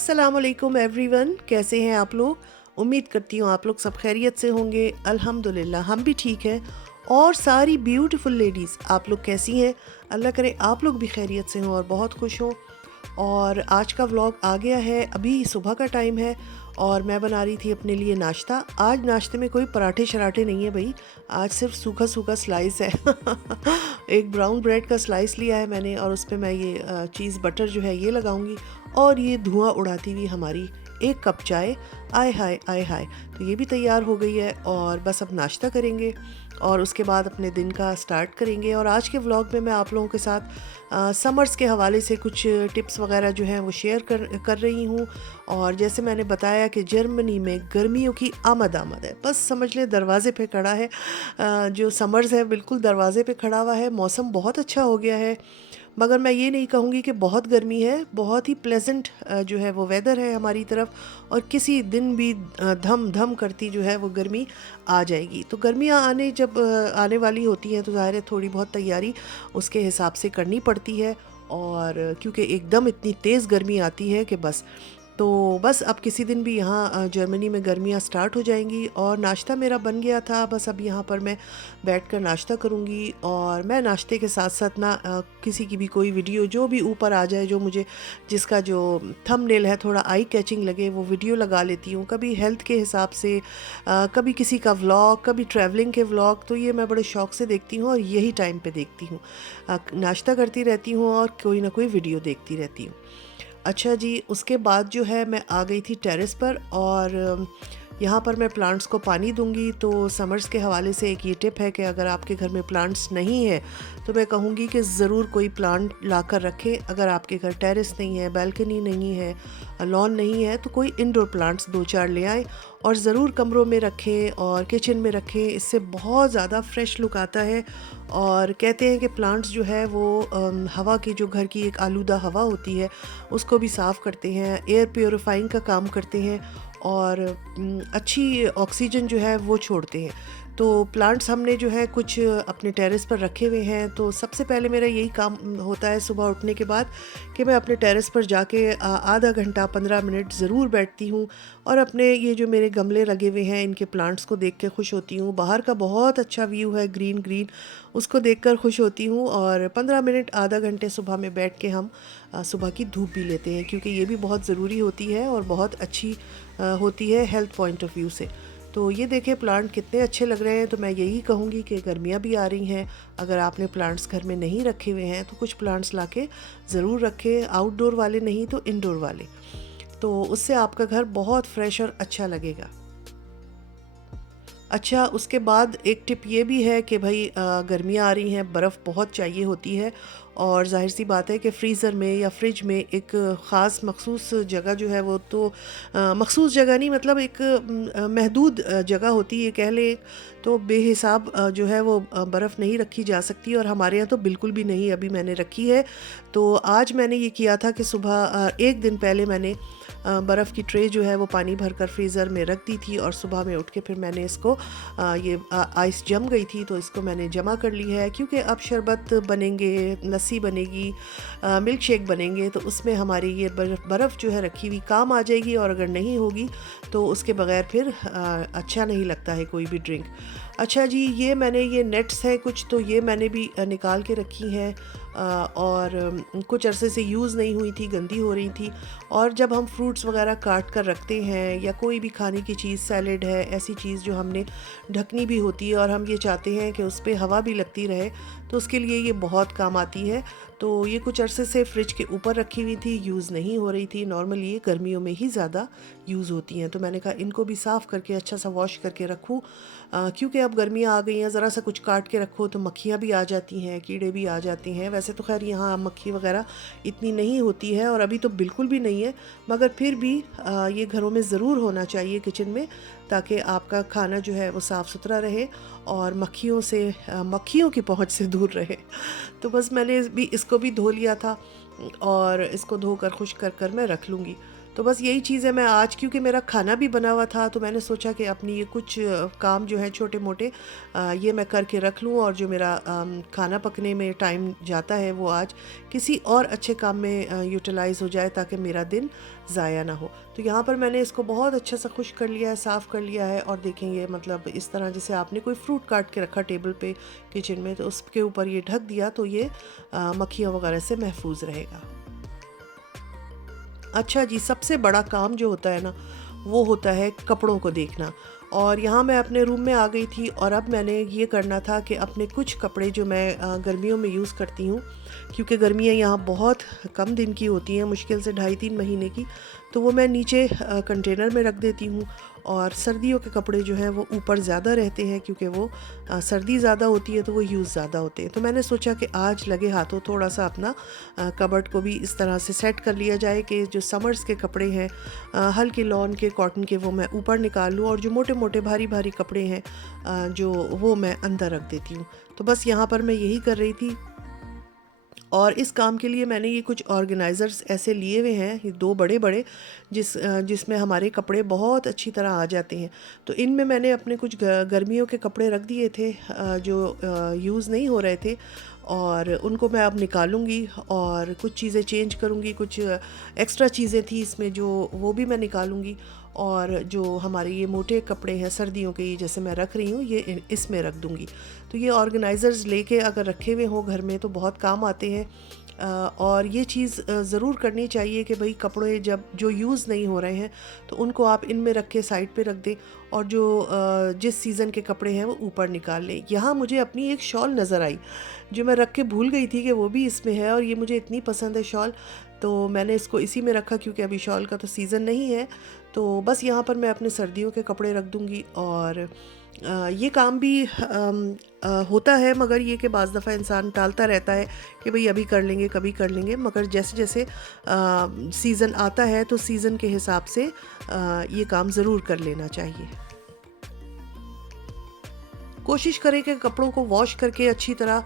अस्सलामुअलैकुम एवरीवन, कैसे हैं आप लोग। उम्मीद करती हूँ आप लोग सब खैरियत से होंगे। अल्हम्दुलिल्लाह हम भी ठीक हैं। और सारी ब्यूटीफुल लेडीज़ आप लोग कैसी हैं। अल्लाह करे आप लोग भी खैरियत से हों और बहुत खुश हों। और आज का व्लॉग आ गया है, अभी सुबह का टाइम है और मैं बना रही थी अपने लिए नाश्ता। आज नाश्ते में कोई पराठे शराठे नहीं है भाई, आज सिर्फ सूखा सूखा स्लाइस है। एक ब्राउन ब्रेड का स्लाइस लिया है मैंने और उस पर मैं ये चीज़ बटर जो है ये लगाऊंगी। और ये धुआं उड़ाती हुई हमारी एक कप चाय, आय हाय आय हाय, तो ये भी तैयार हो गई है। और बस अब नाश्ता करेंगे और उसके बाद अपने दिन का स्टार्ट करेंगे। और आज के व्लॉग में मैं आप लोगों के साथ समर्स के हवाले से कुछ टिप्स वगैरह जो हैं वो शेयर कर रही हूँ। और जैसे मैंने बताया कि जर्मनी में गर्मियों की आमद है, बस समझ लें दरवाज़े पे खड़ा है। जो समर्स है बिल्कुल दरवाज़े पे खड़ा हुआ है। मौसम बहुत अच्छा हो गया है, मगर मैं ये नहीं कहूँगी कि बहुत गर्मी है। बहुत ही प्लेजेंट जो है वो वेदर है हमारी तरफ। और किसी दिन भी धम धम करती जो है वो गर्मी आ जाएगी। तो गर्मियाँ जब आने वाली होती हैं तो ज़ाहिर है थोड़ी बहुत तैयारी उसके हिसाब से करनी पड़ती है। और क्योंकि एकदम इतनी तेज़ गर्मी आती है कि बस अब किसी दिन भी यहाँ जर्मनी में गर्मियाँ स्टार्ट हो जाएंगी। और नाश्ता मेरा बन गया था, बस अब यहाँ पर मैं बैठकर नाश्ता करूँगी। और मैं नाश्ते के साथ साथ ना किसी की भी कोई वीडियो जो भी ऊपर आ जाए, जिसका जो थंबनेल है थोड़ा आई कैचिंग लगे, वो वीडियो लगा लेती हूँ। कभी हेल्थ के हिसाब से, कभी किसी का व्लॉग, कभी ट्रैवलिंग के व्लॉग। तो ये मैं बड़े शौक़ से देखती हूँ और यही टाइम पे देखती हूँ। नाश्ता करती रहती हूँ और कोई ना कोई वीडियो देखती रहती हूँ। अच्छा जी, उसके बाद जो है मैं आ गई थी टेरेस पर और यहाँ पर मैं प्लांट्स को पानी दूंगी। तो समर्स के हवाले से एक ये टिप है कि अगर आपके घर में प्लांट्स नहीं है तो मैं कहूँगी कि ज़रूर कोई प्लांट ला कर रखें। अगर आपके घर टेरेस नहीं है, बालकनी नहीं है, लॉन नहीं है, तो कोई इंडोर प्लांट्स 2-4 ले आएँ और ज़रूर कमरों में रखें और किचन में रखें। इससे बहुत ज़्यादा फ्रेश लुक आता है। और कहते हैं कि प्लांट्स जो है वो हवा की, जो घर की एक आलूदा हवा होती है उसको भी साफ़ करते हैं, एयर प्योरीफाइंग का काम करते हैं और अच्छी ऑक्सीजन जो है वो छोड़ते हैं। तो प्लांट्स हमने जो है कुछ अपने टेरेस पर रखे हुए हैं। तो सबसे पहले मेरा यही काम होता है सुबह उठने के बाद कि मैं अपने टेरेस पर जाके आधा घंटा 15 मिनट ज़रूर बैठती हूँ और अपने ये जो मेरे गमले लगे हुए हैं इनके प्लांट्स को देख के खुश होती हूँ। बाहर का बहुत अच्छा व्यू है, ग्रीन ग्रीन, उसको देखकर खुश होती हूँ। और 15 मिनट आधा घंटे सुबह में बैठ के हम सुबह की धूप भी लेते हैं, क्योंकि ये भी बहुत ज़रूरी होती है और बहुत अच्छी होती है हेल्थ पॉइंट ऑफ व्यू से। तो ये देखें प्लांट कितने अच्छे लग रहे हैं। तो मैं यही कहूँगी कि गर्मियाँ भी आ रही हैं, अगर आपने प्लांट्स घर में नहीं रखे हुए हैं तो कुछ प्लांट्स लाके ज़रूर रखें, आउटडोर वाले नहीं तो इंडोर वाले। तो उससे आपका घर बहुत फ्रेश और अच्छा लगेगा। अच्छा, उसके बाद एक टिप ये भी है कि भाई गर्मियाँ आ रही हैं, बर्फ़ बहुत चाहिए होती है। और ज़ाहिर सी बात है कि फ्रीज़र में या फ्रिज में एक ख़ास मखसूस जगह जो है वो तो मखसूस जगह नहीं, मतलब एक महदूद जगह होती है कह लें। तो बेहिसाब जो है वो बर्फ़ नहीं रखी जा सकती और हमारे यहाँ तो बिल्कुल भी नहीं अभी मैंने रखी है। तो आज मैंने ये किया था कि सुबह एक दिन पहले मैंने बर्फ़ की ट्रे जो है वो पानी भरकर फ्रीज़र में रख दी थी और सुबह में उठ के फिर मैंने इसको आइस जम गई थी तो इसको मैंने जमा कर ली है। क्योंकि अब शरबत बनेंगे, लस्सी बनेगी, मिल्क शेक बनेंगे, तो उसमें हमारी ये बर्फ़ जो है रखी हुई काम आ जाएगी। और अगर नहीं होगी तो उसके बगैर फिर अच्छा नहीं लगता है कोई भी ड्रिंक। अच्छा जी, ये नेट्स हैं कुछ, तो ये मैंने भी निकाल के रखी हैं और कुछ अरसे से यूज़ नहीं हुई थी, गंदी हो रही थी। और जब हम फ्रूट्स वगैरह काट कर रखते हैं या कोई भी खाने की चीज़, सैलेड है, ऐसी चीज़ जो हमने ढकनी भी होती है और हम ये चाहते हैं कि उस पर हवा भी लगती रहे, तो उसके लिए ये बहुत काम आती है। तो ये कुछ अरसे से फ्रिज के ऊपर रखी हुई थी, यूज़ नहीं हो रही थी। नॉर्मली ये गर्मियों में ही ज़्यादा यूज़ होती हैं। तो मैंने कहा इनको भी साफ़ करके अच्छा सा वॉश करके रखूँ, क्योंकि अब गर्मियाँ आ गई हैं, ज़रा सा कुछ काट के रखो तो मक्खियाँ भी आ जाती हैं, कीड़े भी आ जाते हैं। वैसे तो खैर यहाँ मक्खी वगैरह इतनी नहीं होती है और अभी तो बिल्कुल भी नहीं है, मगर फिर भी ये घरों में ज़रूर होना चाहिए किचन में, ताकि आपका खाना जो है वो साफ़ सुथरा रहे और मक्खियों की पहुंच से दूर रहे। तो बस मैंने भी इसको भी धो लिया था और इसको धोकर खुश कर कर मैं रख लूँगी। तो बस यही चीज़ है, मैं आज क्योंकि मेरा खाना भी बना हुआ था तो मैंने सोचा कि अपनी ये कुछ काम जो है छोटे मोटे ये मैं करके रख लूँ, और जो मेरा खाना पकने में टाइम जाता है वो आज किसी और अच्छे काम में यूटिलाइज़ हो जाए, ताकि मेरा दिन ज़ाया ना हो। तो यहाँ पर मैंने इसको बहुत अच्छा सा खुश कर लिया है, साफ़ कर लिया है, और देखेंगे मतलब इस तरह जैसे आपने कोई फ्रूट काट के रखा टेबल पे किचन में, तो उसके ऊपर ये ढक दिया तो ये मक्खियाँ वगैरह से महफूज रहेगा। अच्छा जी, सबसे बड़ा काम जो होता है ना, वो होता है कपड़ों को देखना। और यहाँ मैं अपने रूम में आ गई थी, और अब मैंने ये करना था कि अपने कुछ कपड़े जो मैं गर्मियों में यूज़ करती हूँ, क्योंकि गर्मियाँ यहाँ बहुत कम दिन की होती हैं, मुश्किल से 2.5-3 महीने की, तो वो मैं नीचे कंटेनर में रख देती हूँ। और सर्दियों के कपड़े जो हैं वो ऊपर ज़्यादा रहते हैं, क्योंकि वो सर्दी ज़्यादा होती है तो वो यूज़ ज़्यादा होते हैं। तो मैंने सोचा कि आज लगे हाथों थोड़ा सा अपना कबर्ड को भी इस तरह से सेट कर लिया जाए कि जो समर्स के कपड़े हैं हल्के लॉन के, कॉटन के, वो मैं ऊपर निकाल लूँ, और जो मोटे मोटे भारी भारी कपड़े हैं जो वो मैं अंदर रख देती हूँ। तो बस यहाँ पर मैं यही कर रही थी। और इस काम के लिए मैंने ये कुछ ऑर्गेनाइज़र्स ऐसे लिए हुए हैं, ये 2 बड़े बड़े, जिसमें हमारे कपड़े बहुत अच्छी तरह आ जाते हैं। तो इनमें मैंने अपने कुछ गर्मियों के कपड़े रख दिए थे जो यूज़ नहीं हो रहे थे, और उनको मैं अब निकालूंगी और कुछ चीज़ें चेंज करूंगी। कुछ एक्स्ट्रा चीज़ें थी इसमें जो वो भी मैं निकालूंगी, और जो हमारे ये मोटे कपड़े हैं सर्दियों के, ये जैसे मैं रख रही हूँ ये इसमें रख दूँगी। तो ये ऑर्गेनाइज़र्स लेके अगर रखे हुए हों घर में तो बहुत काम आते हैं। और ये चीज़ ज़रूर करनी चाहिए कि भाई कपड़े जब जो यूज़ नहीं हो रहे हैं तो उनको आप इनमें रख के साइड पे रख दें, और जो जिस सीज़न के कपड़े हैं वो ऊपर निकाल लें। यहाँ मुझे अपनी एक शॉल नज़र आई जो मैं रख के भूल गई थी कि वो भी इसमें है, और ये मुझे इतनी पसंद है शॉल, तो मैंने इसको इसी में रखा क्योंकि अभी शॉल का तो सीज़न नहीं है। तो बस यहाँ पर मैं अपने सर्दियों के कपड़े रख दूँगी। और ये काम भी होता है, मगर ये कि बाज़ दफ़ा इंसान टालता रहता है कि भाई अभी कर लेंगे, कभी कर लेंगे, मगर जैसे जैसे सीज़न आता है तो सीज़न के हिसाब से ये काम ज़रूर कर लेना चाहिए। कोशिश करें कि कपड़ों को वॉश करके अच्छी तरह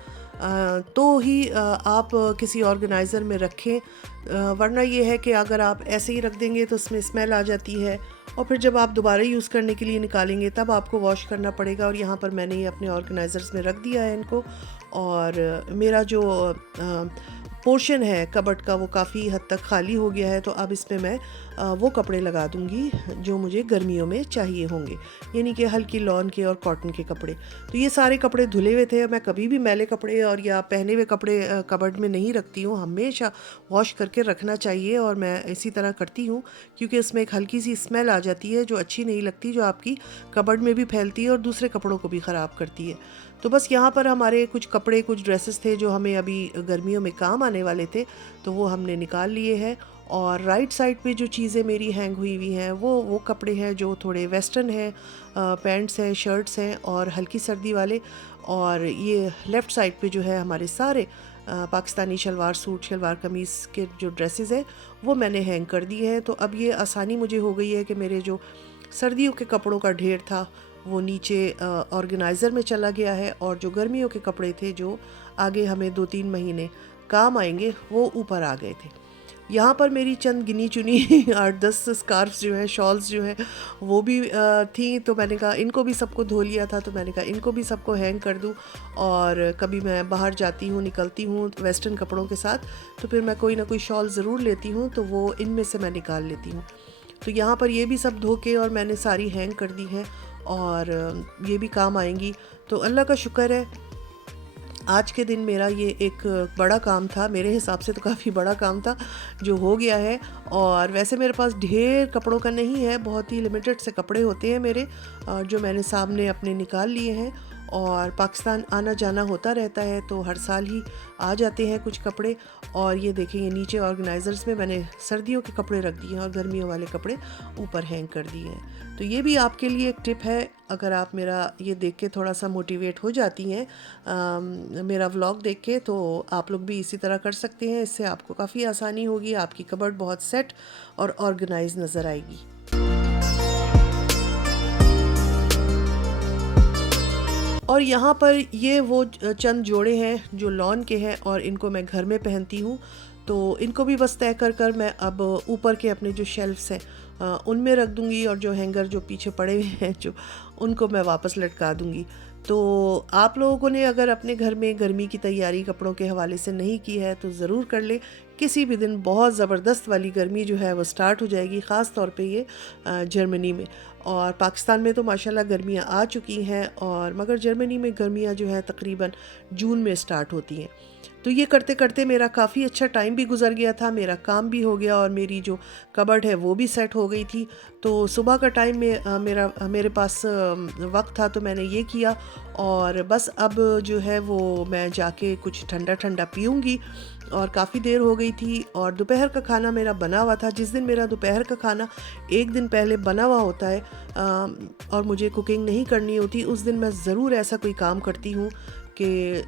तो ही आप किसी ऑर्गेनाइज़र में रखें, वरना ये है कि अगर आप ऐसे ही रख देंगे तो उसमें स्मेल आ जाती है, और फिर जब आप दोबारा यूज़ करने के लिए निकालेंगे तब आपको वॉश करना पड़ेगा। और यहाँ पर मैंने ये अपने ऑर्गेनाइज़र्स में रख दिया है इनको, और मेरा जो पोर्शन है कबर्ड का वो काफ़ी हद तक खाली हो गया है। तो अब इसमें मैं वो कपड़े लगा दूंगी जो मुझे गर्मियों में चाहिए होंगे, यानी कि हल्की लॉन के और कॉटन के कपड़े। तो ये सारे कपड़े धुले हुए थे, मैं कभी भी मैले कपड़े और या पहने हुए कपड़े कबर्ड में नहीं रखती हूँ, हमेशा वॉश करके रखना चाहिए, और मैं इसी तरह करती हूँ, क्योंकि उसमें एक हल्की सी स्मेल आ जाती है जो अच्छी नहीं लगती, जो आपकी कबर्ड में भी फैलती है और दूसरे कपड़ों को भी ख़राब करती है। तो बस यहाँ पर हमारे कुछ कपड़े, कुछ ड्रेसेस थे जो हमें अभी गर्मियों में काम आने वाले थे, तो वो हमने निकाल लिए हैं। और राइट साइड पे जो चीज़ें मेरी हैंग हुई हुई हैं वो कपड़े हैं जो थोड़े वेस्टर्न हैं, पैंट्स हैं, शर्ट्स हैं और हल्की सर्दी वाले। और ये लेफ़्ट साइड पे जो है हमारे सारे पाकिस्तानी शलवार सूट, शलवार कमीज़ के जो ड्रेसेस हैं वो मैंने हैंग कर दिए हैं। तो अब ये आसानी मुझे हो गई है कि मेरे जो सर्दियों के कपड़ों का ढेर था वो नीचे ऑर्गेनाइज़र में चला गया है, और जो गर्मियों के कपड़े थे जो आगे हमें 2-3 महीने काम आएंगे वो ऊपर आ गए थे। यहाँ पर मेरी चंद गिनी चुनी 8-10 स्कार्फ्स जो हैं, शॉल्स जो हैं वो भी थी, तो मैंने कहा इनको भी सबको धो लिया था, तो मैंने कहा इनको भी सबको हैंग कर दूँ। और कभी मैं बाहर जाती हूँ, निकलती हूँ वेस्टर्न कपड़ों के साथ, तो फिर मैं कोई ना कोई शॉल ज़रूर लेती हूँ, तो वो इनमें से मैं निकाल लेती हूँ। तो यहाँ पर ये भी सब धो के और मैंने सारी हैंग कर दी है, और ये भी काम आएंगी। तो अल्लाह का शुक्र है, आज के दिन मेरा ये एक बड़ा काम था, मेरे हिसाब से तो काफ़ी बड़ा काम था जो हो गया है। और वैसे मेरे पास ढेर कपड़ों का नहीं है, बहुत ही लिमिटेड से कपड़े होते हैं मेरे, जो मैंने सामने अपने निकाल लिए हैं। और पाकिस्तान आना जाना होता रहता है तो हर साल ही आ जाते हैं कुछ कपड़े। और ये देखें, ये नीचे ऑर्गेनाइज़र्स में मैंने सर्दियों के कपड़े रख दिए हैं और गर्मियों वाले कपड़े ऊपर हैंग कर दिए हैं। तो ये भी आपके लिए एक टिप है, अगर आप मेरा ये देख के थोड़ा सा मोटिवेट हो जाती हैं मेरा व्लॉग देख के, तो आप लोग भी इसी तरह कर सकते हैं। इससे आपको काफ़ी आसानी होगी, आपकी कबर्ड बहुत सेट और ऑर्गेनाइज नज़र आएगी। और यहाँ पर ये वो चंद जोड़े हैं जो लॉन के हैं और इनको मैं घर में पहनती हूँ। तो इनको भी बस तय कर कर मैं अब ऊपर के अपने जो शेल्फ्स हैं उनमें रख दूँगी, और जो हैंगर जो पीछे पड़े हुए हैं जो, उनको मैं वापस लटका दूँगी। तो आप लोगों ने अगर अपने घर में गर्मी की तैयारी कपड़ों के हवाले से नहीं की है तो ज़रूर कर ले। किसी भी दिन बहुत ज़बरदस्त वाली गर्मी जो है वो स्टार्ट हो जाएगी, ख़ास तौर पे ये जर्मनी में। और पाकिस्तान में तो माशाल्लाह गर्मियाँ आ चुकी हैं, और मगर जर्मनी में गर्मियाँ जो हैं तकरीबन जून में स्टार्ट होती हैं। तो ये करते करते मेरा काफ़ी अच्छा टाइम भी गुजर गया था, मेरा काम भी हो गया और मेरी जो कबर्ड है वो भी सेट हो गई थी। तो सुबह का टाइम में मेरे पास वक्त था, तो मैंने ये किया। और बस अब जो है वो मैं जाके कुछ ठंडा ठंडा पीऊँगी, और काफ़ी देर हो गई थी और दोपहर का खाना मेरा बना हुआ था। जिस दिन मेरा दोपहर का खाना एक दिन पहले बना हुआ होता है और मुझे कुकिंग नहीं करनी होती, उस दिन मैं ज़रूर ऐसा कोई काम करती हूँ कि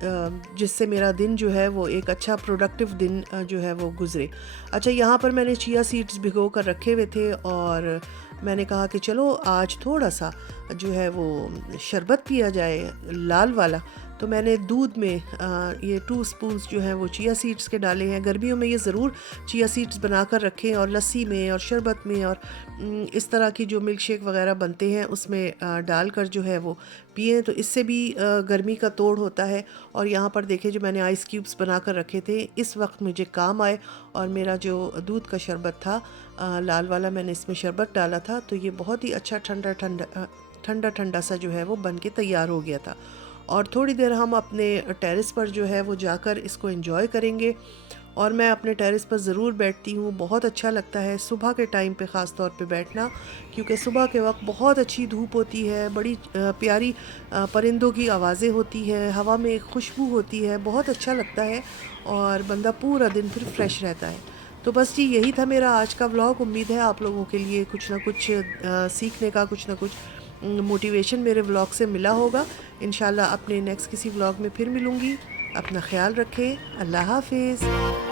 जिससे मेरा दिन जो है वो एक अच्छा प्रोडक्टिव दिन जो है वो गुज़रे। अच्छा, यहाँ पर मैंने चिया सीड्स भिगो कर रखे हुए थे, और मैंने कहा कि चलो आज थोड़ा सा जो है वो शरबत पिया जाए लाल वाला। तो मैंने दूध में ये 2 स्पून्स जो हैं वो चिया सीड्स के डाले हैं। गर्मियों में ये ज़रूर चिया सीड्स बना कर रखें, और लस्सी में और शरबत में और इस तरह की जो मिल्क शेक वगैरह बनते हैं उसमें डालकर जो है वो पिएँ, तो इससे भी गर्मी का तोड़ होता है। और यहाँ पर देखें, जो मैंने आइस क्यूब्स बना कर रखे थे इस वक्त मुझे काम आए, और मेरा जो दूध का शरबत था लाल वाला, मैंने इसमें शरबत डाला था, तो ये बहुत ही अच्छा ठंडा ठंडा सा जो है वो बन के तैयार हो गया था। और थोड़ी देर हम अपने टेरेस पर जो है वो जाकर इसको एंजॉय करेंगे। और मैं अपने टेरेस पर ज़रूर बैठती हूँ, बहुत अच्छा लगता है सुबह के टाइम पे ख़ास तौर पे बैठना, क्योंकि सुबह के वक्त बहुत अच्छी धूप होती है, बड़ी प्यारी परिंदों की आवाज़ें होती है, हवा में एक खुशबू होती है, बहुत अच्छा लगता है, और बंदा पूरा दिन फिर फ्रेश रहता है। तो बस जी, यही था मेरा आज का व्लॉग। उम्मीद है आप लोगों के लिए कुछ ना कुछ सीखने का, कुछ ना कुछ मोटिवेशन मेरे व्लॉग से मिला होगा। इंशाल्लाह अपने नेक्स्ट किसी व्लॉग में फिर मिलूँगी। अपना ख्याल रखें। अल्लाह हाफिज़।